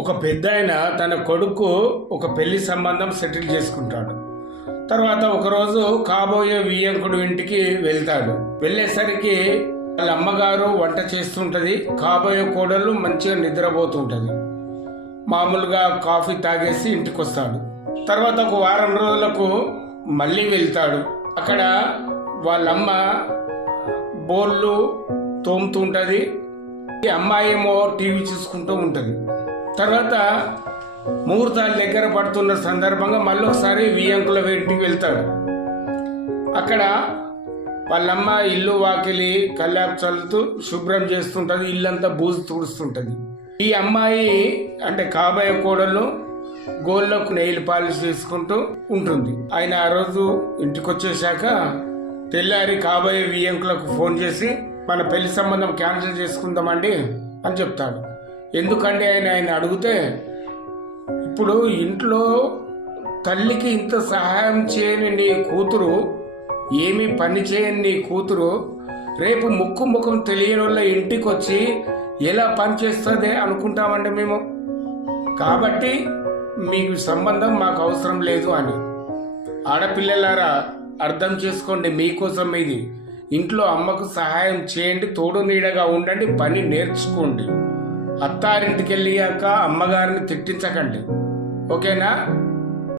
ఒక పెద్దాయన తన కొడుకు ఒక పెళ్లి సంబంధం సెటిల్ చేసుకుంటాడు. తర్వాత ఒకరోజు కాబోయే వియ్యంకుడు ఇంటికి వెళ్తాడు. వెళ్ళేసరికి వాళ్ళ అమ్మగారు వంట చేస్తుంటది, కాబోయే కోడలు మంచిగా నిద్రపోతుంటది. మామూలుగా కాఫీ తాగేసి ఇంటికి వస్తాడు. తర్వాత ఒక వారం రోజులకు మళ్ళీ వెళ్తాడు. అక్కడ వాళ్ళమ్మ బోళ్ళు తోముతుంటది, ఈ అమ్మాయి ఏమో టీవీ చూసుకుంటూ ఉంటుంది. తర్వాత ముహూర్తాలు దగ్గర పడుతున్న సందర్భంగా మళ్ళీ ఒకసారి వియ్యంకుల ఇంటికి వెళ్తాడు. అక్కడ వాళ్ళమ్మ ఇల్లు వాకిలి కల్లాపు చల్లుతూ శుభ్రం చేస్తుంటది, ఇల్లంతా బూజు తుడుస్తుంటది. ఈ అమ్మాయి అంటే కాబోయే కోడలు గోళ్ళకు నెయిల్ పాలిష్ చేసుకుంటూ ఉంటుంది. ఆయన ఆ రోజు ఇంటికి వచ్చేసాక తెల్లారి కాబోయే వియ్యంకులకు ఫోన్ చేసి మన పెళ్లి సంబంధం క్యాన్సిల్ చేసుకుందామండి అని చెప్తాడు. ఎందుకండి ఆయన అడిగితే, ఇప్పుడు ఇంట్లో తల్లికి ఇంత సహాయం చేయని నీ కూతురు, ఏమీ పని చేయని నీ కూతురు రేపు ముక్కు ముఖం తెలియని వాళ్ళ ఇంటికి వచ్చి ఎలా పని చేస్తుంది అనుకుంటామండి మేము. కాబట్టి మీకు సంబంధం మాకు అవసరం లేదు అని. ఆడపిల్లలారా అర్థం చేసుకోండి, మీకోసం ఇది. ఇంట్లో అమ్మకు సహాయం చేయండి, తోడు నీడగా ఉండండి, పని నేర్చుకోండి. అత్తారింటికి వెళ్ళాక అమ్మగారిని తిట్టించకండి, ఓకేనా?